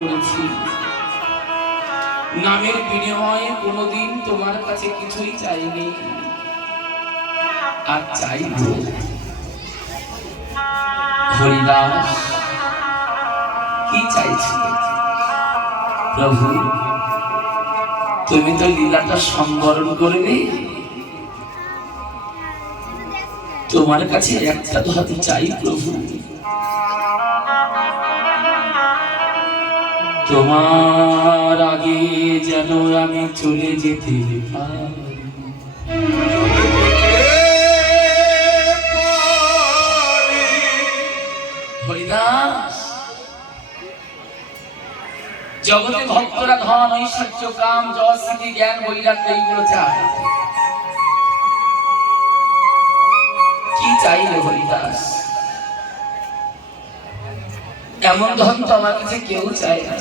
করেছি, নামের বিনিময়ে কোনোদিন তোমার কাছে কিছুই চাইনি, আর চাইব। হরিদাস, কি চাইছি? প্রভু, তুমি তো লীলাটা সংবরণ করবে, তোমার কাছে একটা ধাতু চাই প্রভু, তোমার আগে যেন আমি চলে যেতে পারি। হরিদাস, জগতে ভক্তরা ধন ঐশ্বর্য কাম যশ স্মৃতি জ্ঞান বৈরাগ্য এইগুলো চায়। কি চাইলে হরিদাস? এমন ধন তো আমার কাছে কেউ চায় না।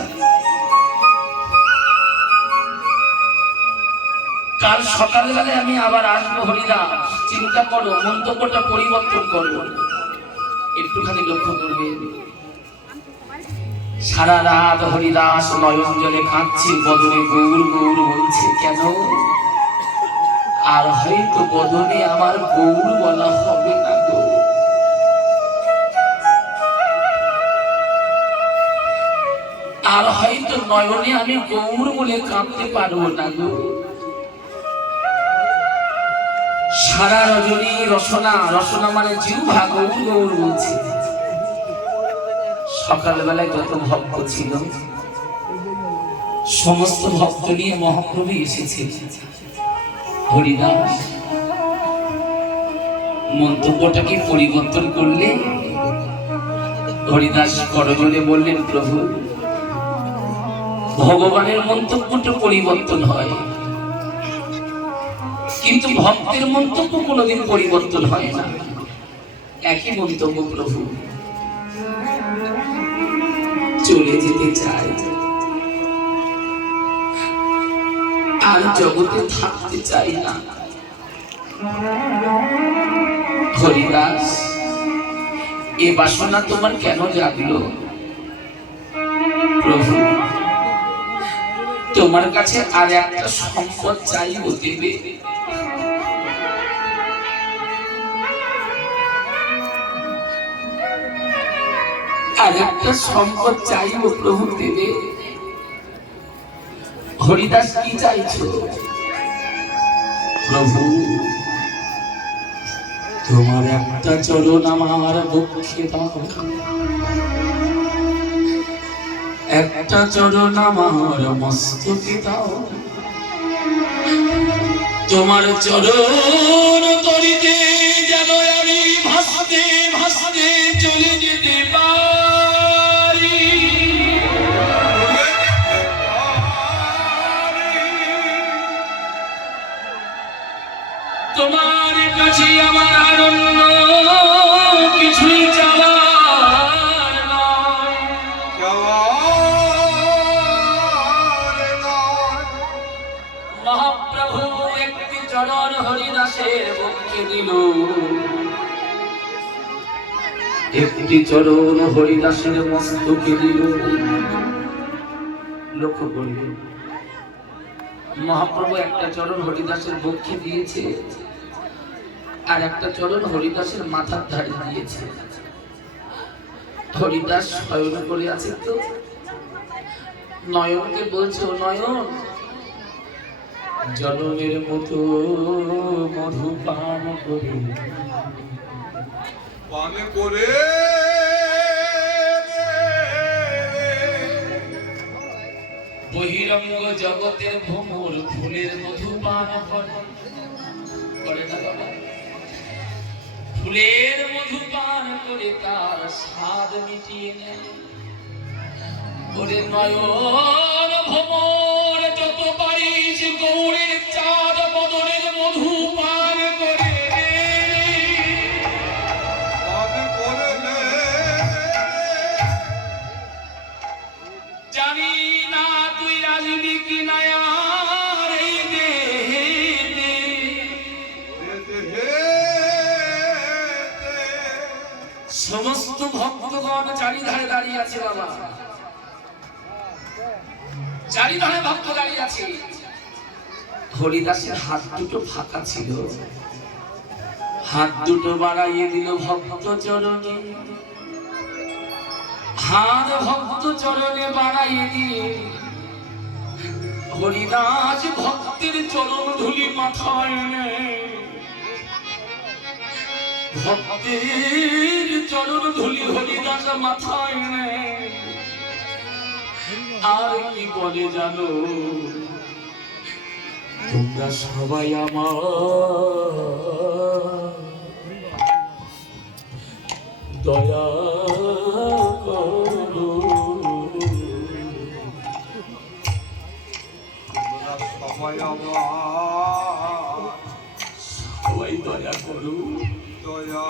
কাল সকালবেলায় আমি আবার আসবো হরিদাস, চিন্তা করো, মন্তব্যটা পরিবর্তন করবো, একটুখানি লক্ষ্য করবে। সারা রাত হরিদাস নয়ন জলে কাঁদছে, বদনে গৌর গৌর বলছে। কেন? আর হয়তো বদনে আমার গৌর বলা হবে না গো, আর হয়তো নয়নে আমি গৌর বলে কাঁদতে পারবো না গো। সারা রজনী রসনা, রসনা মানে জিহ্বা গৌর গৌর বলছে। সকালবেলায় যত ভক্ত ছিল সমস্ত ভক্ত নিয়ে মহাপ্রভু এসেছে। হরিদাস, মন্তব্যটাকে পরিবর্তন করলে? হরিদাস করজোড়ে বললেন, প্রভু, ভগবানের মন্তব্যটা পরিবর্তন হয়, কিন্তু ভক্তের মন্তব্য কোনোদিন পরিবর্তন হয় না। একই মন্তব্য প্রভু, চলে যেতে চাই, আর জগতে থাকতে চাই না। হরিদাস, এ বাসনা তোমার কেন জাগলো? প্রভু, তোমার কাছে আর একটা সম্পদ চাইব, দেবে? আর একটা সম্পদ চাইব প্রভু, দেবে? হরিদাস, কি চাইছো? প্রভু, তোমার একটা চরণ আমার বক্ষে দাও, একটা চরণ আমার মস্তকে দাও, তোমার চরণ তরিতে যেন আমি ভাসতে ভাসতে চলে যেতে পারি। তোমার কাছে আমার আনন্দ কিছুই চাওয়ার নয়। মহাপ্রভু একটি চরণ হরিদাসের বক্ষে দিল, একটি চরণ হরিদাসের মস্তকে দিল। লক্ষ্য করবে, মহাপ্রভু একটা চরণ হরিদাসের বক্ষে দিয়েছে, আর একটা চরণ হরিদাসের মাথার ধারে দিয়েছে। হরিদাস শয়ন করে আছে, তো নয়নকে বলছে, ও নয়ন, জনমের মতো মধু পান করে বহিরঙ্গ জগতের ভ্রমর ফুলের মধু পান করে না বাবা? ফুলের মধু পান করে তার স্বাদ মিটিয়ে নেয়। ওরে নয়ন ভ্রমর, যত পারিস গৌরের চাঁদ বদনের মধু পান করে জানি না তুই আসবি কি না আর এই দেহেতে। সমস্ত ভক্তগণ চারিধারে দাঁড়িয়ে আছে বাবা। চারিধারে ভক্ত দাঁড়িয়ে আছে। হরিদাসের হাত দুটো ফাঁকা ছিল, হাত দুটো বাড়াইয়ে দিল ভক্ত চরণে, হাত ভক্ত চরণে বাড়াইয়ে দিয়ে হরিদাস ভক্তের চরণ ধুলি মাথায় নেয়, ভক্তের চরণ ধুলি হরিদাস মাথায় নেয়। আর কি বলে জানো, তোমরা সবাই আমার দয়া করো, সবাই দয়া করো, দয়া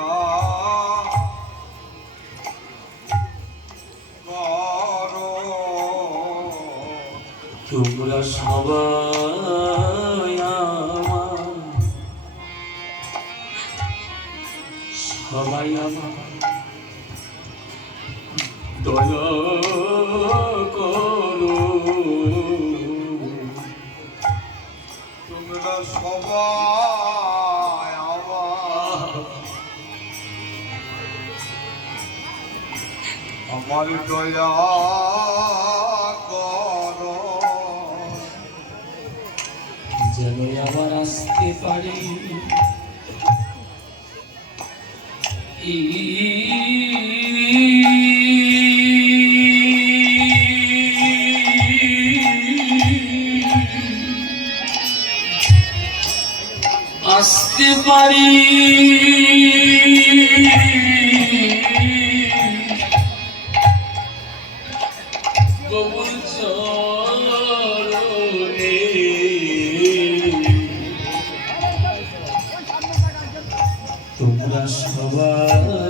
করো, তোমরা সবাই আমার, সবাই আমার দয়া করো, তোমরা সবাই আমার দয়া করো, যেন আবার আসতে পারি আসতে পারি কবুল চরণে, তোমরা সবাই